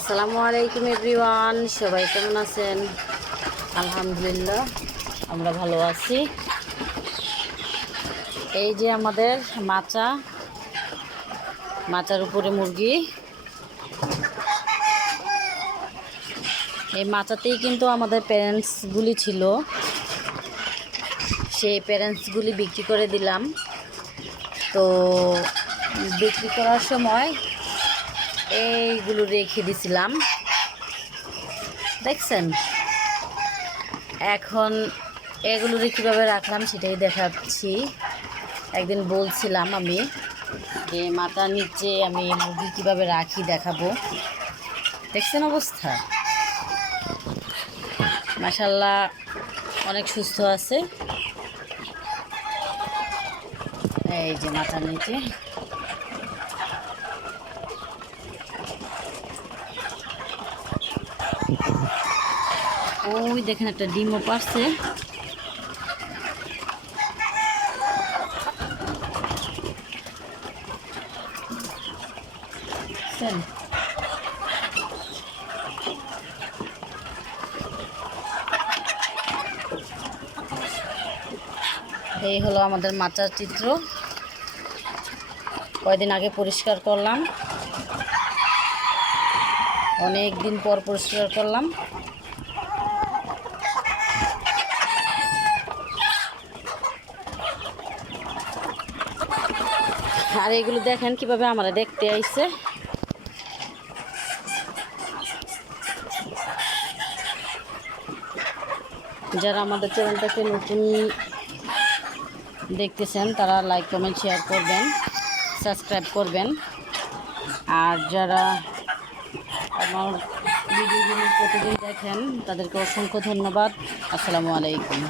আসসালামু আলাইকুম এভরিওয়ান, সবাই কেমন আছেন? আলহামদুলিল্লাহ, আমরা ভালো আছি। এই যে আমাদের মাচার উপরে মুরগি। এই মাচাতেই কিন্তু আমাদের প্যারেন্টসগুলি ছিল, সেই প্যারেন্টসগুলি বিক্রি করে দিলাম। তো বিক্রি করার সময় এইগুলো রেখে দিছিলাম, দেখছেন। এখন এগুলোরে কীভাবে রাখলাম সেটাই দেখাচ্ছি। একদিন বলছিলাম আমি যে মাথার নিচে আমি মুরগি কীভাবে রাখি দেখাবো। দেখছেন অবস্থা, মাশাআল্লাহ অনেক সুস্থ আছে। এই যে মাথার নিচে ওই দেখেন একটা ডিমও পারছে। এই হলো আমাদের মাচার চিত্র। কয়দিন আগে পরিষ্কার করলাম, অনেক দিন পর পরিষ্কার করলাম। আর এগুলো দেখেন কিভাবে আমরা দেখতে আইছে। যারা আমাদের চ্যানেলটাকে নতুন দেখতেছেন তারা লাইক কমেন্ট শেয়ার করবেন, সাবস্ক্রাইব করবেন। আর যারা আমার ভিডিওগুলো প্রতিদিন দেখেন তাদেরকে অসংখ্য ধন্যবাদ। আসসালামু আলাইকুম।